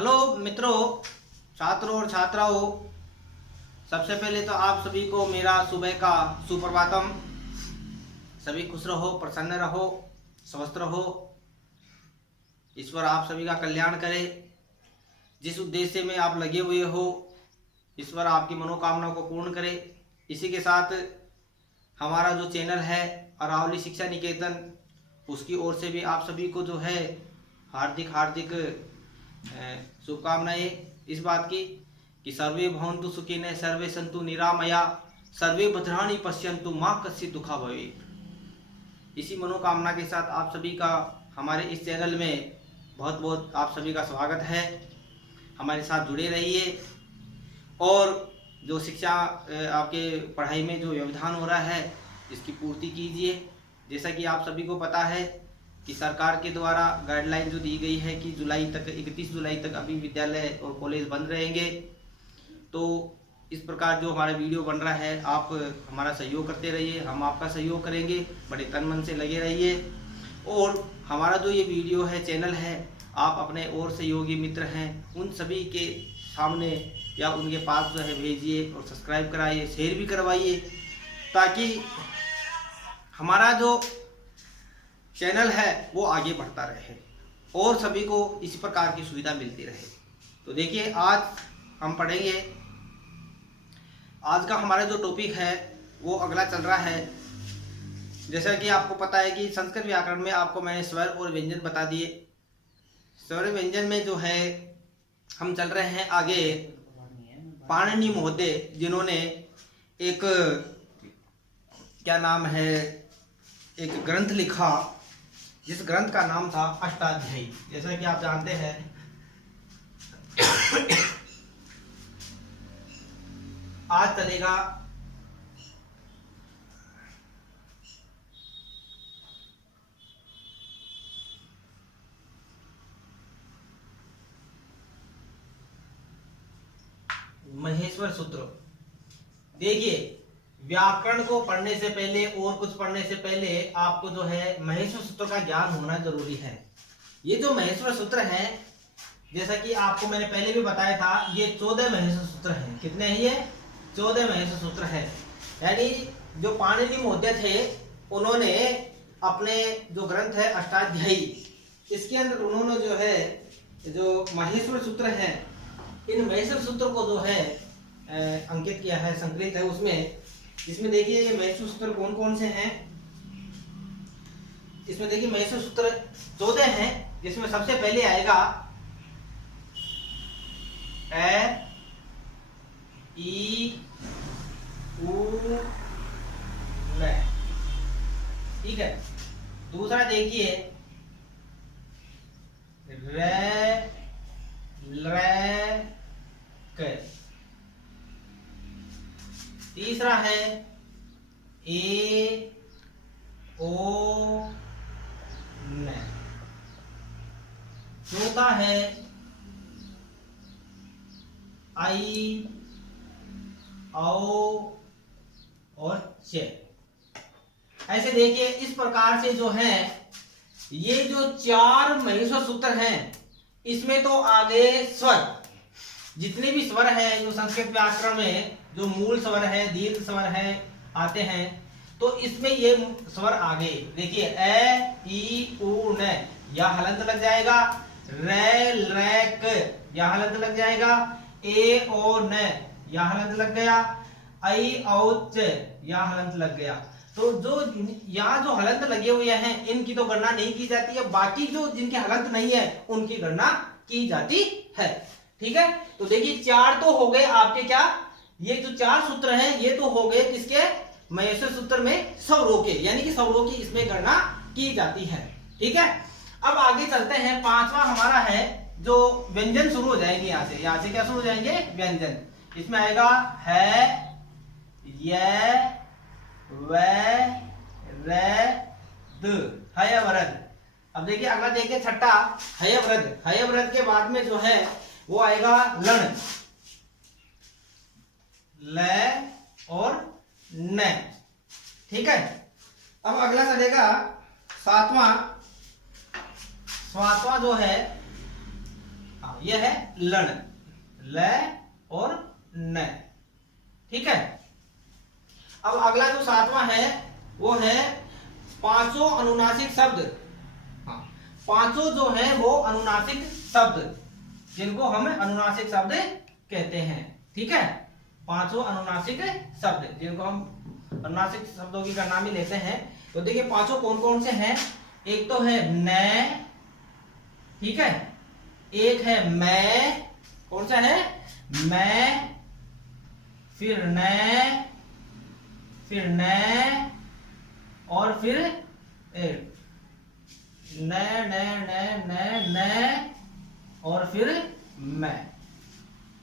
Hello मित्रों, छात्रों और छात्राओं, सबसे पहले तो आप सभी को मेरा सुबह का सुप्रभातम। सभी खुश रहो, प्रसन्न रहो, स्वस्थ रहो। ईश्वर आप सभी का कल्याण करे। जिस उद्देश्य में आप लगे हुए हो, ईश्वर आपकी मनोकामना को पूर्ण करे। इसी के साथ हमारा जो चैनल है अरावली शिक्षा निकेतन, उसकी ओर से भी आप सभी को जो है हार्दिक शुभकामनाएं इस बात की कि सर्वे भवन्तु सुखिनः, सर्वे सन्तु निरामया, सर्वे भद्राणि पश्यन्तु मां कश्चित् दुःखा भवेत्। इसी मनोकामना के साथ आप सभी का हमारे इस चैनल में बहुत बहुत आप सभी का स्वागत है। हमारे साथ जुड़े रहिए और जो शिक्षा आपके पढ़ाई में जो व्यवधान हो रहा है इसकी पूर्ति कीजिए। जैसा कि आप सभी को पता है कि सरकार के द्वारा गाइडलाइन जो दी गई है कि 31 जुलाई तक अभी विद्यालय और कॉलेज बंद रहेंगे। तो इस प्रकार जो हमारा वीडियो बन रहा है, आप हमारा सहयोग करते रहिए, हम आपका सहयोग करेंगे। बड़े तन मन से लगे रहिए। और हमारा जो ये वीडियो है, चैनल है, आप अपने और सहयोगी मित्र हैं उन सभी के सामने या उनके पास जो है भेजिए और सब्सक्राइब कराइए, शेयर भी करवाइए, ताकि हमारा जो चैनल है वो आगे बढ़ता रहे और सभी को इस प्रकार की सुविधा मिलती रहे। तो देखिए, आज हम पढ़ेंगे। आज का हमारा जो टॉपिक है वो अगला चल रहा है। जैसा कि आपको पता है कि संस्कृत व्याकरण में आपको मैंने स्वर और व्यंजन बता दिए। स्वर व्यंजन में जो है हम चल रहे हैं आगे। पाणिनि महोदय जिन्होंने एक क्या नाम है, एक ग्रंथ लिखा, जिस ग्रंथ का नाम था अष्टाध्यायी। जैसा कि आप जानते हैं आज चलेगा महेश्वर सूत्र। देखिए, व्याकरण को पढ़ने से पहले और कुछ पढ़ने से पहले आपको जो है महेश्वर सूत्र का ज्ञान होना जरूरी है। ये जो महेश्वर सूत्र है, जैसा कि आपको मैंने पहले भी बताया था, ये 14 महेश्वर सूत्र हैं। कितने हैं ये? 14 महेश्वर सूत्र है। यानी जो पाणिनि महोदय थे, उन्होंने अपने जो ग्रंथ है अष्टाध्यायी, इसके अंदर उन्होंने जो है जो महेश्वर सूत्र है, इन महेश्वर सूत्र को जो है अंकित किया है, संकलित है उसमें। इसमें देखिए ये महेश्वर सूत्र कौन कौन से हैं। इसमें देखिए महेश्वर सूत्र 14 हैं, जिसमें सबसे पहले आएगा ए, ई, उ, ल। ठीक है। दूसरा देखिए रे, रे, क। तीसरा है ए, ओ, न। चौथा है आई, औ और च। ऐसे देखिए, इस प्रकार से जो है ये जो 4 महेश्वर सूत्र हैं, इसमें तो आगे स्वर, जितने भी स्वर हैं जो संस्कृत व्याकरण में जो मूल स्वर है, दीर्घ स्वर है, आते हैं, तो इसमें ये स्वर आगे देखिए ए, ई, उ, न, या हलंत लग जाएगा। रे, रे, क, या हलंत लग जाएगा। ए, ओ, न, या हलंत लग गया। आई, औ, च, या हलंत लग गया। तो जो यहाँ जो हलंत लगे हुए हैं इनकी तो गणना नहीं की जाती है, बाकी जो जिनके हलंत नहीं है उनकी गणना की जाती है। ठीक है। तो देखिए 4 तो हो गए आपके, क्या ये जो 4 सूत्र हैं ये तो हो गए किसके? महेश्वर सूत्र में स्वरों के, यानी कि स्वरों की इसमें गणना की जाती है। ठीक है। अब आगे चलते हैं। 5वां हमारा है जो व्यंजन शुरू हो जाएंगे यहाँ से। यहाँ से क्या शुरू हो जाएंगे? व्यंजन। इसमें आएगा है, ये, वे, रे, द, हयवरद। अब देखिए अगला देखिए छठा हयवरद। हयवरद के बाद में जो है वो आएगा लण, ल और न। ठीक है। अब अगला चलेगा 7वां जो है हाँ ये है लण, ल और न। ठीक है। अब अगला जो 7वां है वो है पांचों अनुनासिक शब्द। हाँ, पांचों जो है वो अनुनासिक शब्द, जिनको हम अनुनासिक शब्द कहते हैं। ठीक है, पांचों अनुनासिक शब्द जिनको हम अनुनासिक शब्दों की गणना में लेते हैं। तो देखिए पांचों कौन कौन से हैं। एक तो है न, ठीक है, एक है मैं, कौन सा है, मैं, फिर न, फिर न, और फिर न न न न न, और फिर मैं।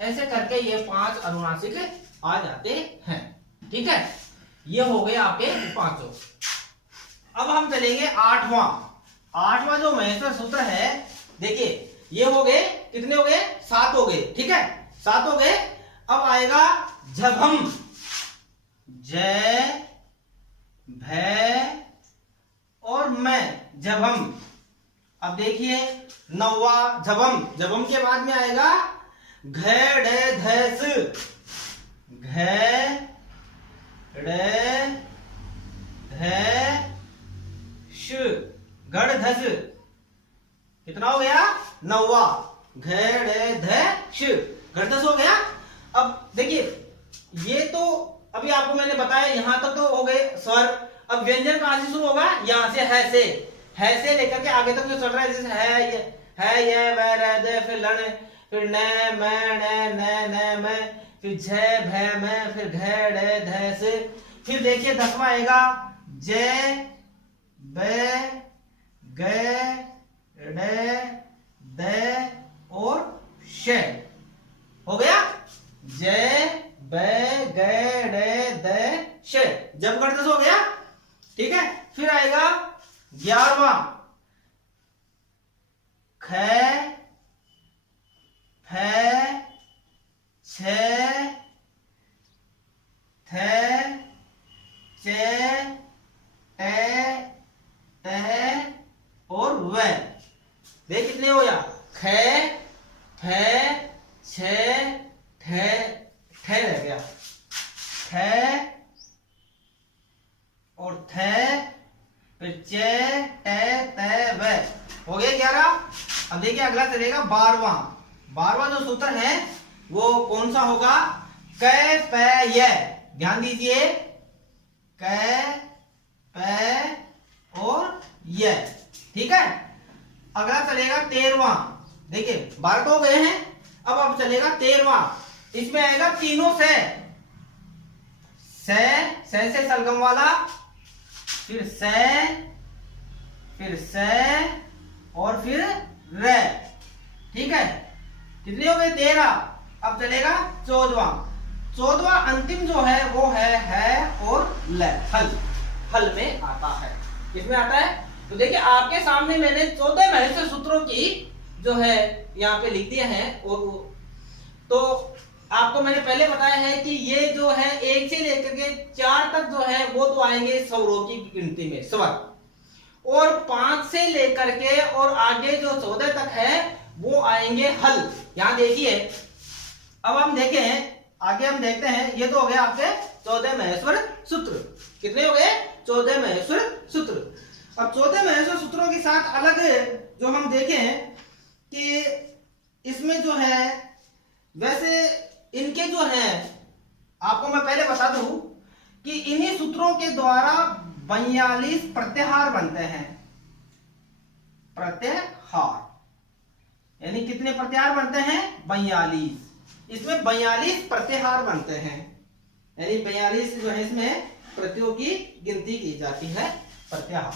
ऐसे करके ये 5 अनुनासिक आ जाते हैं। ठीक है, ये हो गए आपके पांचों। अब हम चलेंगे 8वां जो महेश्वर सूत्र है। देखिए ये हो गए, कितने हो गए, 7 हो गए। ठीक है, 7 हो गए। अब आएगा झभम, जय, भय और मैं, झभम। अब देखिए 9वां झभम, झभम के बाद में आएगा घ ढ ध स, घ ढ ध श, गढ़धस। कितना हो गया, 9वां, घ ढ ध श, गढ़धस हो गया। अब देखिए ये तो अभी आपको मैंने बताया, यहां तक तो हो गए स्वर। अब व्यंजन कहां से शुरू होगा, यहां से, है से लेकर के आगे तक जो चल रहा है, जैसे है ये वह रह दे, फिर लण, फिर न मैं न मैं, फिर झ भय मैं, फिर घ ढ ध से। फिर देखिए 10वां आएगा जय, ब, ग, ड, द और श। हो गया जय, ब, ग, ड, द, श, जब गढ़ हो गया। ठीक है, फिर आएगा 11वां ख, फ, छ, थ, च, ट, त और व। देख कितने हो गया, ख, फ, छ, ठ रह गया, ठ और थ, फिर च, ट, त, व। हो गया 11। अब देखिए अगला चलेगा 12वां जो सूत्र है वो कौन सा होगा, क, प, य। ध्यान दीजिए, क, प और य। ठीक है, अगला चलेगा 13वां। देखिए 12 तो हो गए हैं, अब चलेगा 13वां। इसमें आएगा तीनों से सलगम वाला, फिर से और फिर र। ठीक है, कितने हो गए 13। अब चलेगा 14वां अंतिम जो है वो है और ल, हल में आता है। किसमें आता है, तो देखिए आपके सामने मैंने 14 महेश्वर सूत्रों की जो है यहाँ पे लिख दिए हैं। और तो आपको मैंने पहले बताया है कि ये जो है 1 से लेकर के 4 तक जो है वो तो आएंगे स्वरों की गिनती में स्वर, और 5 से लेकर के और आगे जो 14 तक है वो आएंगे हल। यहां देखिए, अब हम देखें आगे, हम देखते हैं। ये तो हो गया आपके 14 महेश्वर सूत्र। कितने हो गए, 14 महेश्वर सूत्र। अब 14 महेश्वर सूत्रों के साथ अलग जो हम देखें कि इसमें जो है, वैसे इनके जो है आपको मैं पहले बता दूं कि इन्हीं सूत्रों के द्वारा 42 प्रत्याहार बनते हैं। प्रत्याहार यानी कितने प्रत्याहार बनते हैं, 42। इसमें 42 प्रत्याहार बनते हैं, यानी 42 जो है इसमें प्रत्ययों की गिनती की जाती है, प्रत्याहार।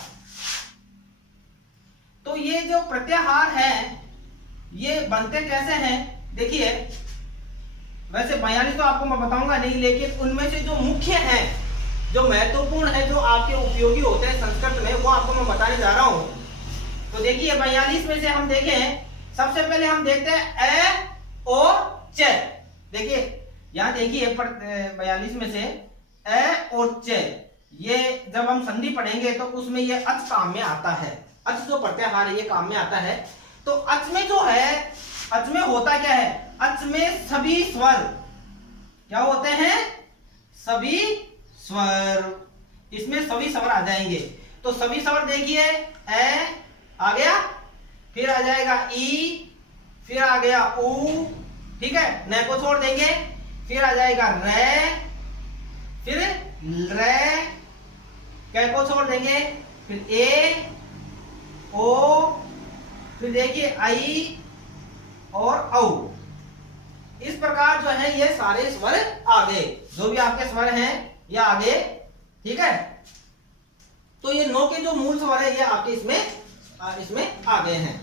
तो ये जो प्रत्याहार है ये बनते कैसे हैं, देखिए वैसे 42 तो आपको मैं बताऊंगा नहीं, लेकिन उनमें से जो मुख्य हैं, जो महत्वपूर्ण है, जो आपके उपयोगी होते हैं संस्कृत में, वो आपको मैं बताने जा रहा हूं। तो देखिए 42 में से हम देखें, सबसे पहले हम देखते हैं अ और च। देखिए यहां देखिए 42 में से अ और च, ये जब हम संधि पढ़ेंगे तो उसमें ये अच काम में आता है। अच जो प्रत्याहार है ये काम में आता है। तो अच में जो है अच में होता क्या है, अच में सभी स्वर क्या होते हैं, सभी स्वर, इसमें सभी स्वर आ जाएंगे। तो सभी स्वर देखिए, ए आ गया, फिर आ जाएगा ई, फिर आ गया ऊ, ठीक है, न को छोड़ देंगे, फिर आ जाएगा रे, फिर रे, क को छोड़ देंगे, फिर ए ओ, फिर देखिए आई और औ। इस प्रकार जो है ये सारे स्वर आ गए, जो भी आपके स्वर हैं ये आ गए, ठीक है। तो ये 9 के जो मूल स्वर है ये आपके इसमें आ गए हैं।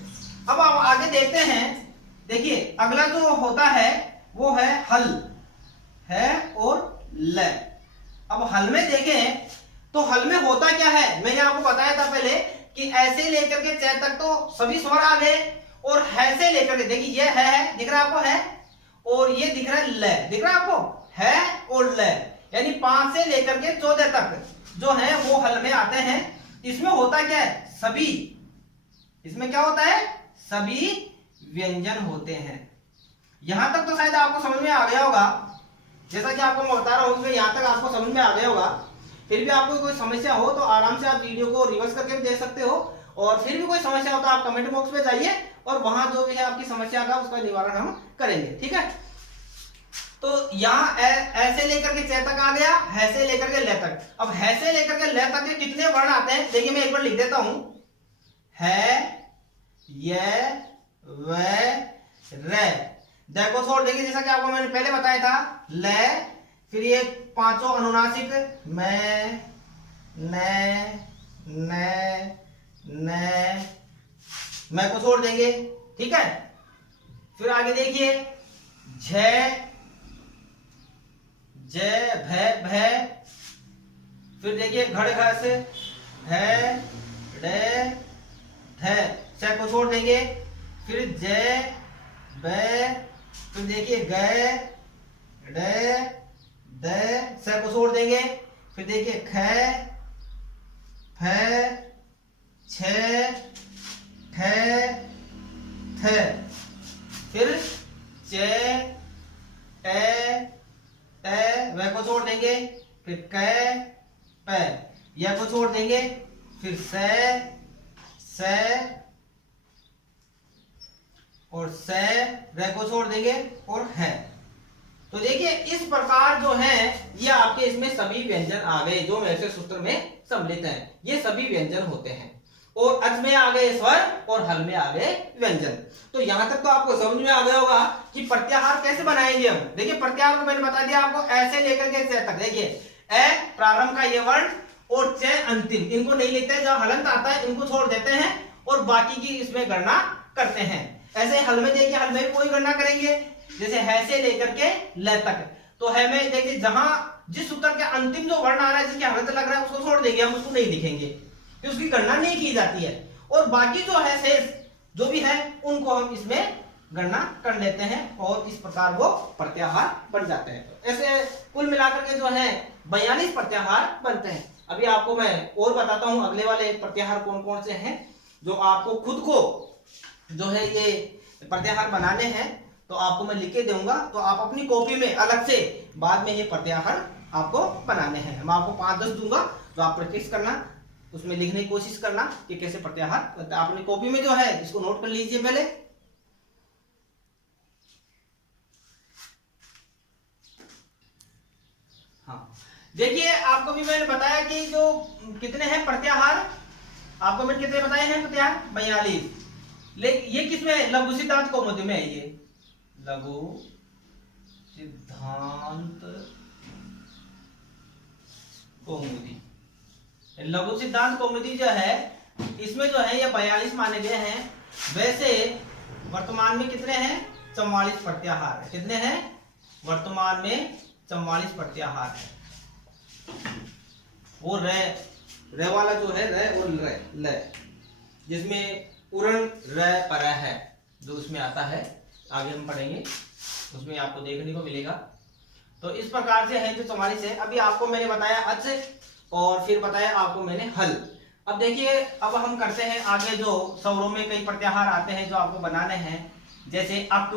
अब आप आगे देखते हैं, देखिए अगला जो होता है वो है हल, है और ल। अब हल में देखें तो हल में होता क्या है, मैंने आपको बताया था पहले कि ऐसे लेकर के च तक तो सभी स्वर आ गए, और है से लेकर के देखिए ये है दिख रहा है आपको, है, और ये दिख रहा है ल, दिख रहा है आपको, है और ल, यानी 5 से लेकर के 14 तक जो है वो हल में आते हैं। इसमें होता क्या है, सभी, इसमें क्या होता है, सभी व्यंजन होते हैं। यहां तक तो शायद आपको समझ में आ गया होगा, जैसा कि आपको मैं बता रहा हूं, यहां तक आपको समझ में आ गया होगा। फिर भी आपको कोई समस्या हो तो आराम से आप वीडियो को रिवर्स करके भी देख सकते हो, और फिर भी कोई समस्या हो तो आप कमेंट बॉक्स में जाइए और वहां जो भी है आपकी समस्या का उसका निवारण हम करेंगे, ठीक है। तो यहाँ ऐसे लेकर के च तक आ गया, है से लेकर के ले तक। अब है से लेकर के ले तक के कितने वर्ण आते हैं, देखिए मैं एक बार लिख देता हूं, है, ये, वे, रे, देखो छोड़ देंगे जैसा कि आपको मैंने पहले बताया था, ले, फिर ये 5 अनुनासिक, मैं, ने, मैं को छोड़ देंगे, ठीक है। फिर आगे देखिए, झ, जय, भय, फिर देखिए घड़, घस, है, डे, ध, स को छोड़ देंगे, फिर जय, बै, फिर देखिए गए, डे, द, स को छोड़ देंगे, फिर देखिए ख, फ, छ, ठ, थ, फिर च, ट, व को छोड़ देंगे, फिर क, प, य को छोड़ देंगे, फिर स और स, र को छोड़ देंगे और है। तो देखिए इस प्रकार जो है ये आपके इसमें सभी व्यंजन आ गए जो वैसे सूत्र में सम्मिलित हैं, ये सभी व्यंजन होते हैं। और अच में आ गए स्वर और हल में आ गए व्यंजन। तो यहां तक तो आपको समझ में आ गया होगा कि प्रत्याहार कैसे बनाएंगे हम। देखिए प्रत्याहार को मैंने बता दिया आपको, ऐसे लेकर के च तक। देखिए ए प्रारंभ का ये वर्ण और च अंतिम, इनको नहीं लेते हैं, जब हलंत आता है इनको छोड़ देते हैं और बाकी की इसमें गणना करते हैं। ऐसे हल में देखिए, हल में भी कोई गणना करेंगे, जैसे है से लेकर के ल तक। तो है में देखिए जहां जिस सूत्र के अंतिम जो वर्ण आ रहा है जिसके हलंत लग रहा है उसको छोड़ देंगे, हम उसको नहीं लिखेंगे, कि उसकी गणना नहीं की जाती है। और बाकी जो है शेष जो भी है उनको हम इसमें गणना कर लेते हैं और इस प्रकार वो प्रत्याहार बन जाते हैं। तो ऐसे कुल मिलाकर के जो है 42 प्रत्याहार बनते हैं। अभी आपको मैं और बताता हूं अगले वाले प्रत्याहार कौन कौन से हैं जो आपको खुद को जो है ये प्रत्याहार बनाने हैं। तो आपको मैं लिख के दूंगा, तो आप अपनी कॉपी में अलग से बाद में ये प्रत्याहार आपको बनाने हैं। मैं आपको 5-10 दूंगा, तो आप प्रैक्टिस करना, उसमें लिखने की कोशिश करना कि कैसे प्रत्याहार। तो अपनी कॉपी में जो है इसको नोट कर लीजिए पहले। हाँ देखिए, आपको भी मैंने बताया कि जो कितने हैं प्रत्याहार, आपको मैंने कितने बताए हैं प्रत्याहार, 42। लेकिन ये किसमें, लघु सिद्धांत कौमुदी में है। ये लघु सिद्धांत कौमुदी, लघु सिद्धांत कौमुदी जो है इसमें जो है ये 42 माने गए हैं। वैसे वर्तमान में कितने हैं, 44 प्रत्याहार। कितने हैं वर्तमान में, 44 प्रत्याहार है। वो रे वाला जो है रे और ल, जिसमें उरण र पर है जो उसमें आता है, आगे हम पढ़ेंगे उसमें आपको देखने को मिलेगा। तो इस प्रकार से है जो 44 है। अभी आपको मैंने बताया अच और फिर बताया आपको मैंने हल। अब देखिए, अब हम करते हैं आगे जो स्वरों में कई प्रत्याहार आते हैं जो आपको बनाने हैं। जैसे अक,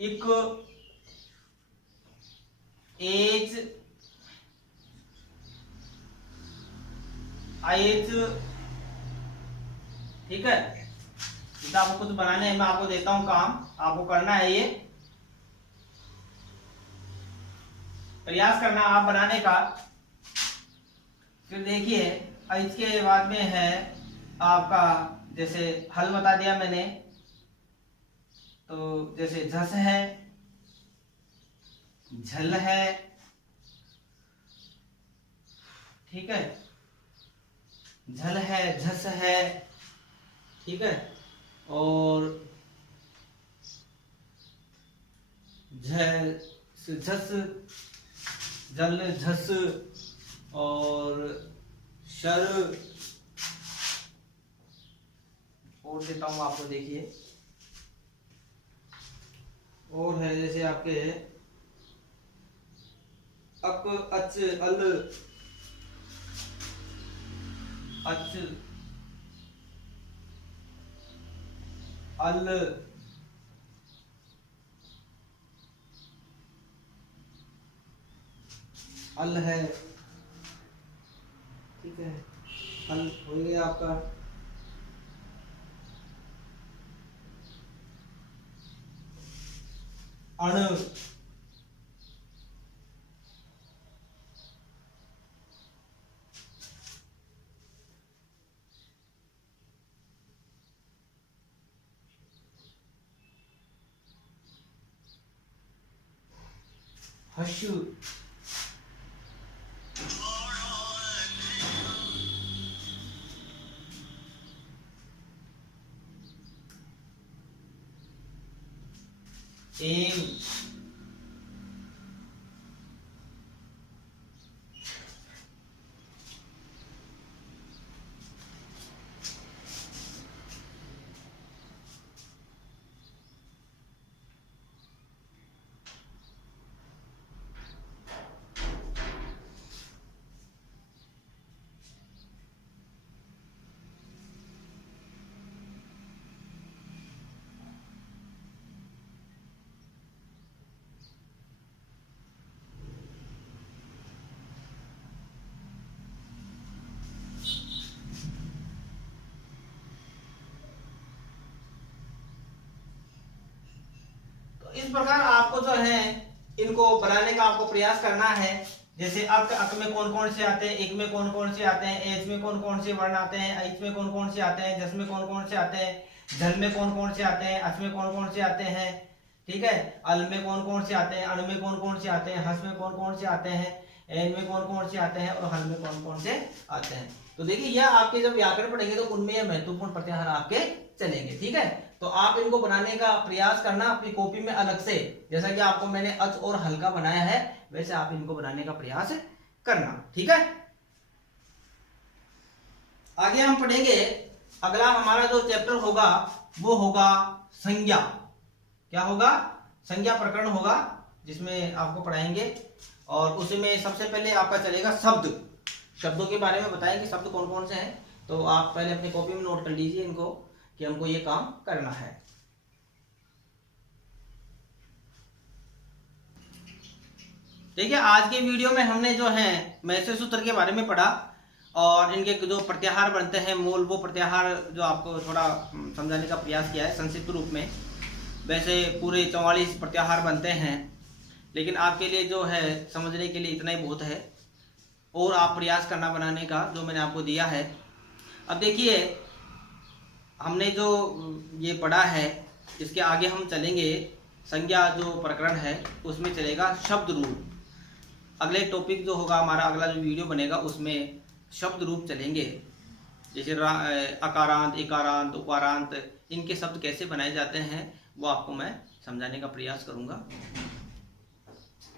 इक, एज, आयज। ठीक है, जैसे आपको कुछ बनाने हैं, मैं आपको देता हूं काम, आपको करना है, ये प्रयास करना आप बनाने का। फिर देखिए इसके बाद में है आपका, जैसे हल बता दिया मैंने, तो जैसे झस है, झल है, ठीक है, झल है, झस है, ठीक है, और झस, जल, झस, और शर, और देता हूं आपको, देखिए और है जैसे आपके अक, अच, अल, अच, अल, अल है, ठीक है, अल हो गया आपका। अण, हशु, एम, इस प्रकार आपको जो है इनको बनाने का आपको प्रयास करना है। जैसे अक में कौन कौन से आते हैं, इक में कौन कौन से आते हैं, एच में कौन कौन से वर्ण आते हैं, ऐच में कौन कौन से आते हैं, जस में कौन कौन से आते हैं, झल में कौन कौन से आते हैं, अच में कौन कौन से आते हैं, ठीक है, अल में कौन कौन से आते हैं, अण में कौन कौन से आते हैं, हस में कौन कौन से आते हैं, एन में कौन कौन से आते हैं, और हल में कौन कौन से आते हैं। तो देखिए यह आपके जब व्याकरण पढ़ेंगे तो उनमें यह महत्वपूर्ण प्रत्याहार आपके चलेंगे। ठीक है, तो आप इनको बनाने का प्रयास करना अपनी कॉपी में अलग से, जैसा कि आपको मैंने अच और हल का बनाया है वैसे आप इनको बनाने का प्रयास करना। ठीक है, आगे हम पढ़ेंगे, अगला हमारा जो चैप्टर होगा वो होगा संज्ञा। क्या होगा? संज्ञा प्रकरण होगा, जिसमें आपको पढ़ाएंगे, और उसमें सबसे पहले आपका चलेगा शब्द। शब्दों के बारे में बताएंगे, शब्द कौन कौन से हैं, तो आप पहले अपनी कॉपी में नोट कर लीजिए इनको कि हमको ये काम करना है। ठीक है, आज के वीडियो में हमने जो है मैसे सूत्र के बारे में पढ़ा, और इनके जो प्रत्याहार बनते हैं मूल, वो प्रत्याहार जो आपको थोड़ा समझाने का प्रयास किया है संक्षिप्त रूप में। वैसे पूरे 44 प्रत्याहार बनते हैं, लेकिन आपके लिए जो है समझने के लिए इतना ही बहुत है, और आप प्रयास करना बनाने का जो मैंने आपको दिया है। अब देखिए हमने जो ये पढ़ा है, इसके आगे हम चलेंगे, संज्ञा जो प्रकरण है उसमें चलेगा शब्द रूप। अगले टॉपिक जो होगा हमारा, अगला जो वीडियो बनेगा उसमें शब्द रूप चलेंगे, जैसे अकारांत, इकारांत, उकारांत, इनके शब्द कैसे बनाए जाते हैं वो आपको मैं समझाने का प्रयास करूंगा।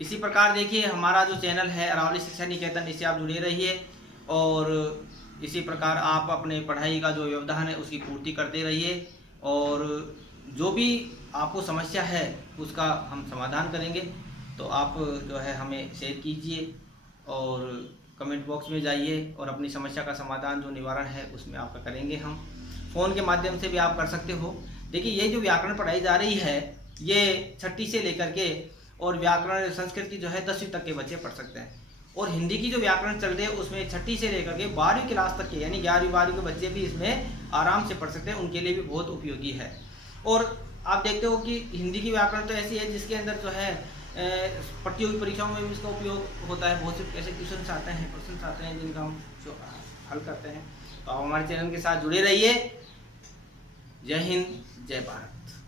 इसी प्रकार देखिए हमारा जो चैनल है अरावली शिक्षा निकेतन, इससे आप जुड़े रहिए, और इसी प्रकार आप अपने पढ़ाई का जो योगदान है उसकी पूर्ति करते रहिए, और जो भी आपको समस्या है उसका हम समाधान करेंगे। तो आप जो है हमें शेयर कीजिए, और कमेंट बॉक्स में जाइए और अपनी समस्या का समाधान जो निवारण है उसमें आपका करेंगे हम। फ़ोन के माध्यम से भी आप कर सकते हो। देखिए ये जो व्याकरण पढ़ाई जा रही है ये 6ठी से लेकर के और व्याकरण संस्कृत की जो है 10वीं तक के बच्चे पढ़ सकते हैं। और हिंदी की जो व्याकरण चल रही है उसमें 6ठी से लेकर के 12वीं क्लास तक के यानी 11वीं 12वीं के बच्चे भी इसमें आराम से पढ़ सकते हैं, उनके लिए भी बहुत उपयोगी है। और आप देखते हो कि हिंदी की व्याकरण तो ऐसी है जिसके अंदर जो है प्रतियोगी परीक्षाओं में भी इसका उपयोग होता है। बहुत से ऐसे क्वेश्चन आते हैं, क्वेश्चन आते हैं जिनका हम जो हल करते हैं। तो आप हमारे चैनल के साथ जुड़े रहिए। जय हिंद, जय भारत।